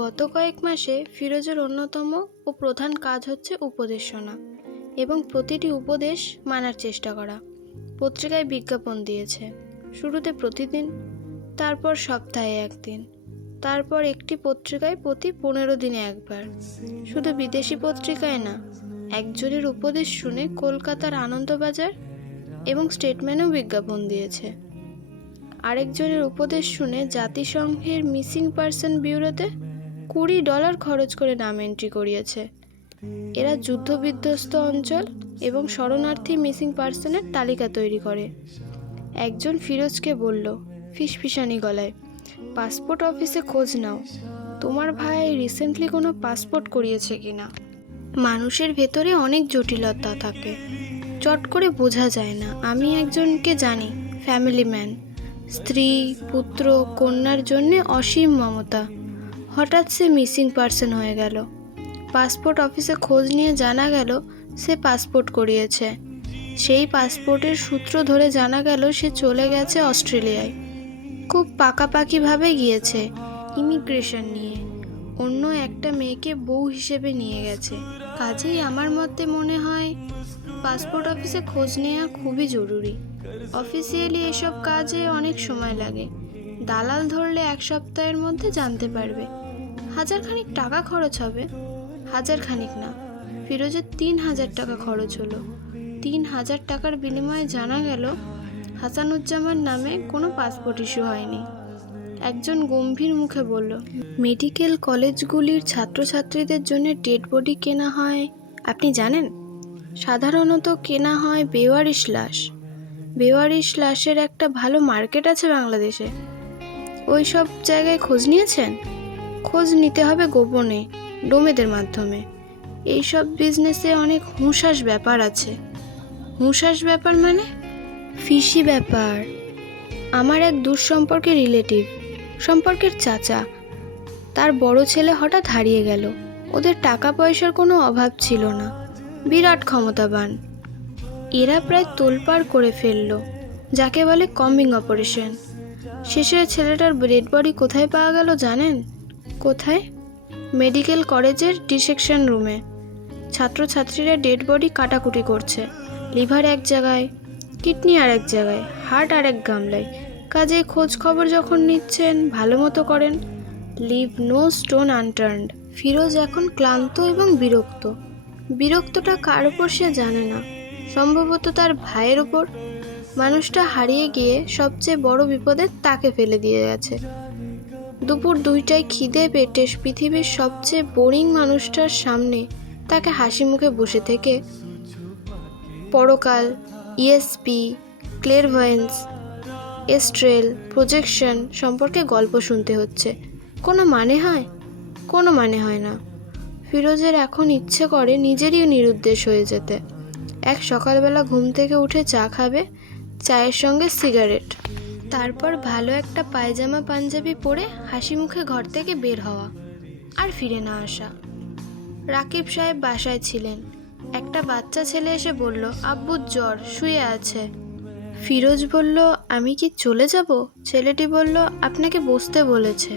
গত কয়েক মাসে ফিরোজের অন্যতম ও প্রধান কাজ হচ্ছে উপদেশ শোনা এবং প্রতিটি উপদেশ মানার চেষ্টা করা। পত্রিকায় বিজ্ঞাপন দিয়েছে, শুরুতে প্রতিদিন, তারপর সপ্তাহে একদিন, তারপর একটি পত্রিকায় প্রতি 15 দিনে একবার। শুধু বিদেশি পত্রিকায় না, একজনের উপদেশ শুনে কলকাতার আনন্দবাজার এবং স্টেটমেনেও বিজ্ঞাপন দিয়েছে। আরেকজনের উপদেশ শুনে জাতিসংঘের মিসিং পারসন ব্যুরোতে $20 খরচ করে নাম এন্ট্রি করিয়েছে। এরা যুদ্ধবিধ্বস্ত অঞ্চল এবং শরণার্থী মিসিং পারসনের তালিকা তৈরি করে। একজন ফিরোজকে বলল ফিসফিসানি গলায়, পাসপোর্ট অফিসে খোঁজ নাও, তোমার ভাই রিসেন্টলি কোনো পাসপোর্ট করিয়েছে কিনা। মানুষের ভেতরে অনেক জটিলতা থাকে, চট করে বোঝা যায় না। আমি একজনকে জানি, ফ্যামিলি ম্যান, স্ত্রী, পুত্র, কন্যার জন্যে অসীম মমতা। হঠাৎ সে মিসিং পারসন হয়ে গেল। পাসপোর্ট অফিসে খোঁজ নিয়ে জানা গেল সে পাসপোর্ট করিয়েছে। সেই পাসপোর্টের সূত্র ধরে জানা গেল সে চলে গেছে অস্ট্রেলিয়ায়। খুব পাকাপাকিভাবে গিয়েছে, ইমিগ্রেশন নিয়ে। অন্য একটা মেয়েকে বউ হিসেবে নিয়ে গেছে। কাজেই আমার মতে মনে হয় পাসপোর্ট অফিসে খোঁজ নেওয়া খুবই জরুরি। অফিসিয়ালি এসব কাজে অনেক সময় লাগে, দালাল ধরলে 1 সপ্তাহের মধ্যে জানতে পারবে। 1000 টাকা খরচ হবে। 1000 না, ফিরোজের 3000 টাকা খরচ হলো। 3000 টাকার বিনিময়ে জানা গেল হাসানুজ্জামান নামে কোনো পাসপোর্ট ইস্যু হয়নি। একজন গম্ভীর মুখে বলল, মেডিকেল কলেজগুলির ছাত্রছাত্রীদের জন্য ডেড বডি কেনা হয়, আপনি জানেন? সাধারণত কেনা হয় বেওয়ারিশ লাশ। বেওয়ারিশ লাশের একটা ভালো মার্কেট আছে বাংলাদেশে। ওই সব জায়গায় খোঁজ নিয়েছেন? খোঁজ নিতে হবে গোপনে, ডোমেদের মাধ্যমে। এইসব বিজনেসে অনেক হুঁশাস ব্যাপার আছে। হুঁশাস ব্যাপার মানে? ফিশি ব্যাপার। আমার এক দূর সম্পর্কের রিলেটিভ, সম্পর্কের চাচা, তার বড় ছেলে হঠাৎ হারিয়ে গেল। ওদের টাকা পয়সার কোনো অভাব ছিল না, বিরাট ক্ষমতাবান। এরা প্রায় তোলপাড় করে ফেলল, যাকে বলে কম্বিং অপারেশন। শেষে ছেলেটার ডেড বডি কোথায় পাওয়া গেল জানেন? কোথায়? মেডিকেল কলেজের ডিসেকশন রুমে। ছাত্রছাত্রীরা ডেড বডি কাটাকুটি করছে। লিভার এক জায়গায়, কিডনি আর এক জায়গায়, হার্ট আর এক গামলায়। কাজে খোঁজ খবর যখন নিচ্ছেন ভালো মতো করেন। Leave no stone unturned. Firoz এখন ক্লান্ত এবং বিরক্ত। বিরক্তটা কার ওপর সে জানে না, সম্ভবত তার ভাইয়ের ওপর। মানুষটা হারিয়ে গিয়ে সবচেয়ে বড় বিপদে তাকে ফেলে দিয়ে গেছে। দুপুর 2টায় খিদে পেটে পৃথিবীর সবচেয়ে বোরিং মানুষটার সামনে তাকে হাসি মুখে বসে থেকে পরকাল, ইএসপি, ক্লেরভয়েন্স, এস্ট্রেল, প্রজেকশন সম্পর্কে গল্প শুনতে হচ্ছে। কোনো মানে হয়? কোনো মানে হয় না। ফিরোজের এখন ইচ্ছে করে নিজেরই নিরুদ্দেশ হয়ে যেতে। এক সকালবেলা ঘুম থেকে উঠে চা খাবে, চায়ের সঙ্গে সিগারেট, তারপর ভালো একটা পায়জামা পাঞ্জাবি পরে হাসি মুখে ঘর থেকে বের হওয়া, আর ফিরে না আসা। রাকিব সাহেব বাসায় ছিলেন। একটা বাচ্চা ছেলে এসে বলল, আব্বুর জ্বর, শুয়ে আছে। ফিরোজ বলল, আমি কি চলে যাব? ছেলেটি বলল, আপনাকে বসতে বলেছে।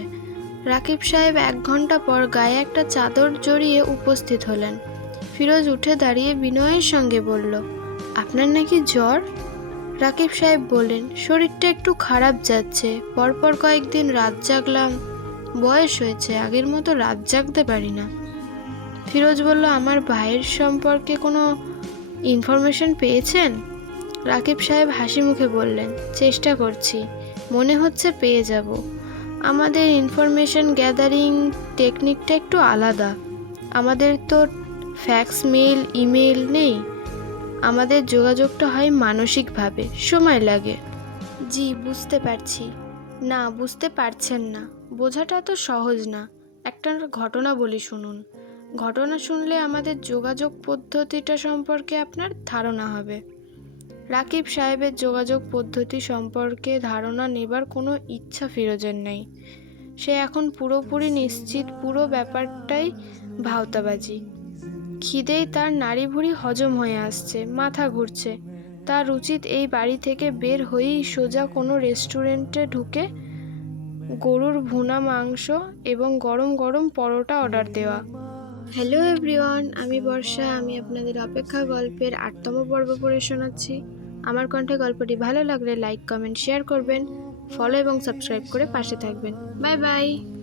রাকিব সাহেব 1 ঘন্টা পর গায়ে একটা চাদর জড়িয়ে উপস্থিত হলেন। ফিরোজ উঠে দাঁড়িয়ে বিনয়ের সঙ্গে বলল, আপনার নাকি জ্বর? রাকিব সাহেব বললেন, শরীরটা একটু খারাপ যাচ্ছে, পরপর কয়েকদিন রাত জাগলাম। বয়স হয়েছে, আগের মতো রাত জাগতে পারি না। ফিরোজ বলল, আমার ভাইয়ের সম্পর্কে কোনো ইনফরমেশন পেয়েছেন? রাকিব সাহেব হাসি মুখে বললেন, চেষ্টা করছি, মনে হচ্ছে পেয়ে যাব। আমাদের ইনফরমেশন গ্যাদারিং টেকনিকটা একটু আলাদা। আমাদের তো ফ্যাক্স, মেল, ইমেল নেই। আমাদের যোগাযোগটা হয় মানসিকভাবে, সময় লাগে। জি, বুঝতে পারছি। না, বুঝতে পারছেন না, বোঝাটা তো সহজ না। একটা ঘটনা বলি, শুনুন। ঘটনা শুনলে আমাদের যোগাযোগ পদ্ধতিটা সম্পর্কে আপনার ধারণা হবে। রাকিব সাহেবের যোগাযোগ পদ্ধতি সম্পর্কে ধারণা নেবার কোনো ইচ্ছা ফিরোজের নেই। সে এখন পুরোপুরি নিশ্চিত পুরো ব্যাপারটাই ভাওতাবাজি। খিদেই তার নাড়িভুড়ি হজম হয়ে আসছে, মাথা ঘুরছে। তার উচিত এই বাড়ি থেকে বের হয়েই সোজা কোনো রেস্টুরেন্টে ঢুকে গরুর ভুনা মাংস এবং গরম গরম পরোটা অর্ডার দেওয়া। হ্যালো এভরিওয়ান, আমি বর্ষা। আমি আপনাদের অপেক্ষা গল্পের ৮তম পর্ব পড়ে শোনাচ্ছি। আমার কণ্ঠে গল্পটি ভালো লাগলে লাইক, কমেন্ট, শেয়ার করবেন, ফলো এবং সাবস্ক্রাইব করে পাশে থাকবেন। Bye bye.